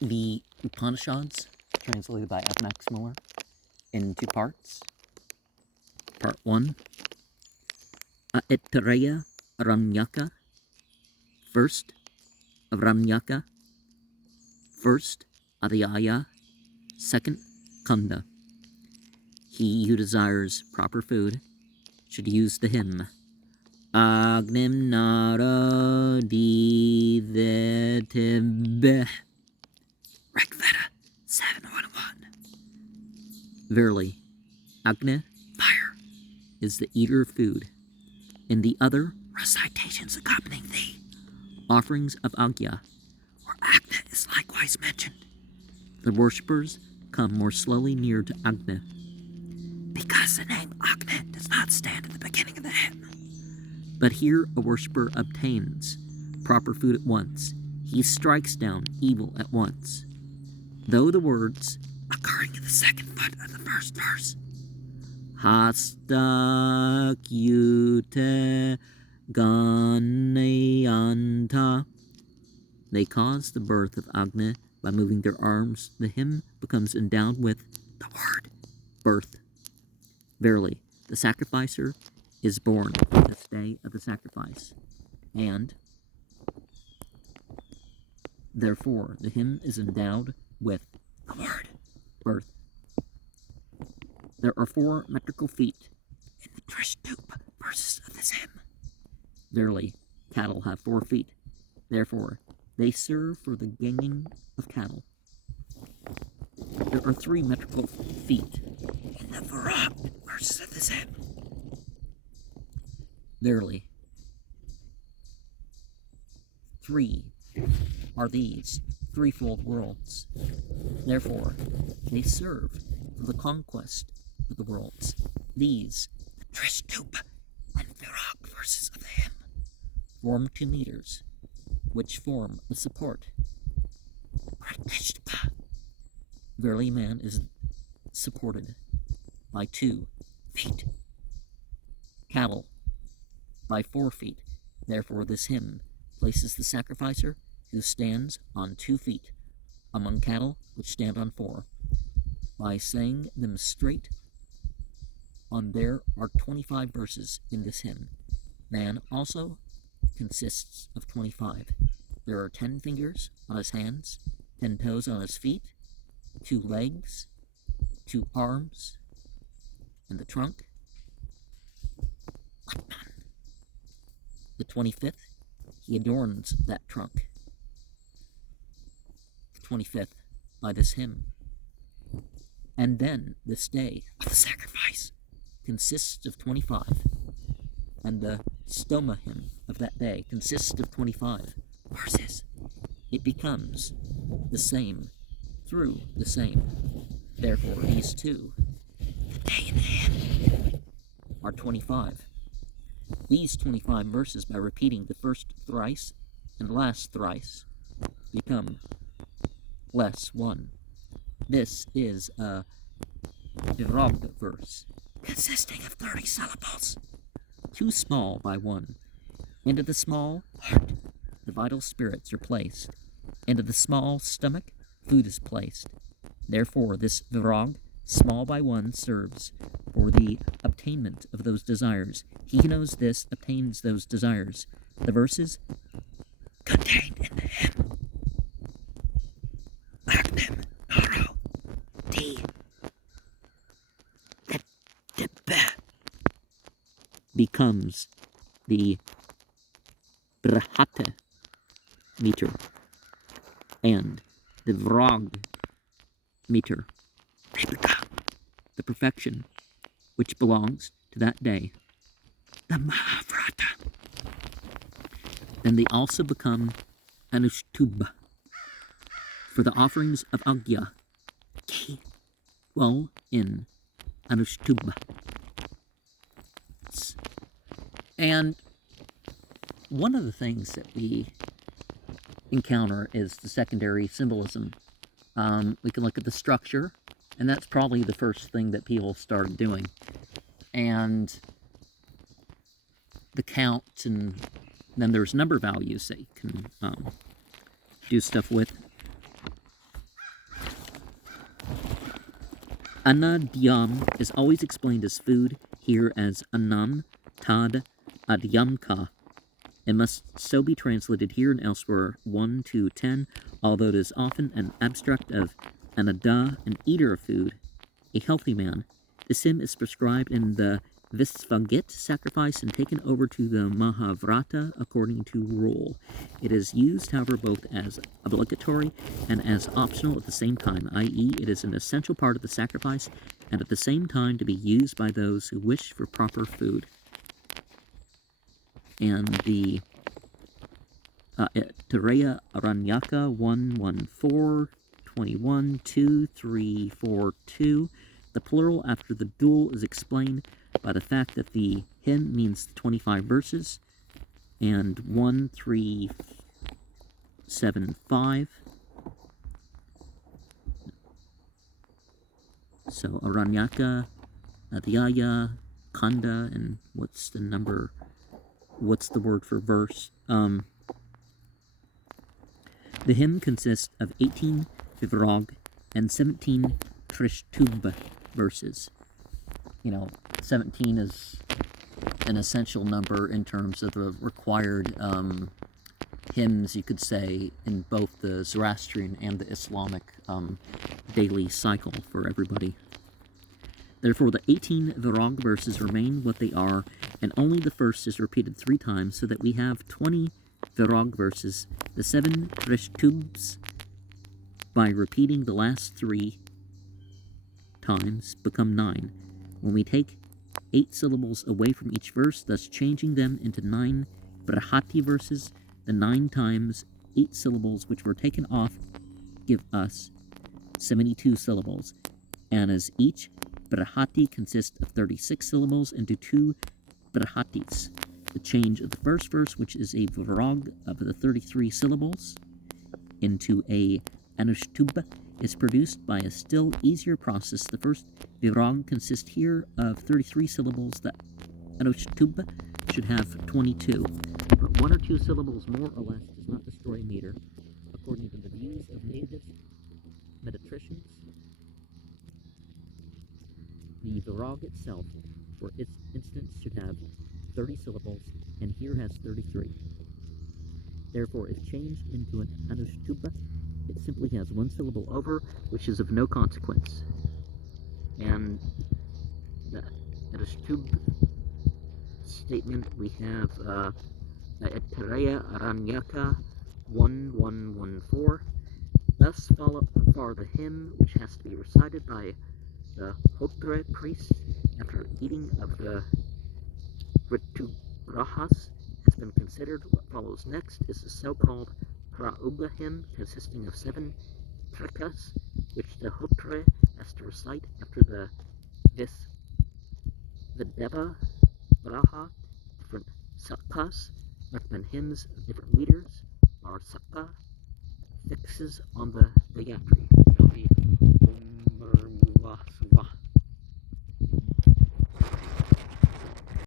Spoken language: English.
the Upanishads, translated by F. Muller, in two parts. Part 1, Aitareya Aranyaka, first Aranyaka, first Adhyaya, second Kanda. He who desires proper food should use the hymn Agnim Nara Divetibeh, Rigveda 7.1.1. Verily, Agni, fire, is the eater of food, and the other recitations accompanying thee, offerings of Agya, where Agni is likewise mentioned. The worshippers come more slowly near to Agni, because the name Agni does not stand at the beginning of the hymn. But here a worshipper obtains proper food at once. He strikes down evil at once. Though the words occurring in the second foot of the first verse, Hastakyute Ganayanta, they cause the birth of Agni by moving their arms. The hymn becomes endowed with the word birth. Verily, the sacrificer is born on this day of the sacrifice, and therefore the hymn is endowed with the word birth. There are 4 metrical feet in the Trishtup verses of this hymn. Verily, cattle have 4 feet. Therefore, they serve for the gaining of cattle. There are 3 metrical feet in the Varag verses of this hymn. Verily, 3 are these threefold worlds. Therefore, they serve for the conquest of the worlds. These, the Trishtup and Virag verses of the hymn, form 2 meters, which form the support. Verily, man is supported by 2 feet. Cattle by 4 feet. Therefore, this hymn places the sacrificer who stands on 2 feet among cattle which stand on 4. By saying them straight on, there are 25 verses in this hymn. Man also consists of 25. There are 10 fingers on his hands, 10 toes on his feet, 2 legs, 2 arms, and the trunk. The 25th, he adorns that trunk. The 25th, by this hymn. And then this day of the sacrifice consists of 25, and the stoma hymn of that day consists of 25 verses. It becomes the same through the same. Therefore, these 2, the day and the hymn, are 25. These 25 verses, by repeating the first thrice and last thrice, become less 1. This is a Virag verse, consisting of 30 syllables, 2 small by 1. Into the small heart, the vital spirits are placed. Into the small stomach, food is placed. Therefore, this Virag, small by 1, serves for the obtainment of those desires. He who knows this obtains those desires. The verses contained in the hymn Agnim Naro Di Tibbe becomes the Brahata meter and the Vrag meter. They become the perfection which belongs to that day, the Mahavrata. Then they also become Anushtubha for the offerings of Agya. Key dwell in Anushtubha. And one of the things that we encounter is the secondary symbolism. We can look at the structure, and that's probably the first thing that people started doing. And the count, and then there's number values that you can do stuff with. Anadyam is always explained as food, here as anam tad adyamka. It must so be translated here and elsewhere 1 to 10, although it is often an abstract of anada, an eater of food, a healthy man. This hymn is prescribed in the Visvagit sacrifice and taken over to the Mahavrata according to rule. It is used, however, both as obligatory and as optional at the same time, i.e., it is an essential part of the sacrifice and at the same time to be used by those who wish for proper food. And the Aitareya Aranyaka 1.1.2, 3, 4, 2. The plural after the dual is explained by the fact that the hymn means 25 verses, and 1, 3, 7, 5. So Aranyaka, Adhyaya, Kanda, and what's the word for verse? The hymn consists of 18 vivrog and 17 trishtub verses. 17 is an essential number in terms of the required hymns, you could say, in both the Zoroastrian and the Islamic daily cycle for everybody. Therefore, the 18 Virag verses remain what they are, and only the first is repeated 3 times, so that we have 20 Virag verses. The 7 Trishtubs, by repeating the last 3 times, become 9. When we take 8 syllables away from each verse, thus changing them into 9 Brahati verses, the 9 times 8 syllables which were taken off give us 72 syllables, and as each Brahati consists of 36 syllables into 2 Brahatis. The change of the first verse, which is a Virag of the 33 syllables, into a Anushtubha, is produced by a still easier process. The first Virag consists here of 33 syllables. The Anushtubha should have 22. But 1 or 2 syllables more or less does not destroy meter. According to the views of native metatricians, the Virag itself, for its instance, should have 30 syllables, and here has 33. Therefore, if changed into an Anushtubha, it simply has 1 syllable over, which is of no consequence. And the Anushtubha statement, we have Aitareya Aranyaka 1.1.1.4. Thus far the hymn, which has to be recited by the Hotre priest after eating of the Ritugrahas, has been considered. What follows next is the so-called Prauga hymn, consisting of 7 trikas, which the Hotre has to recite after the Deva Braha. Different sakkas recommend hymns of different leaders. Our sakka fixes on the yatri.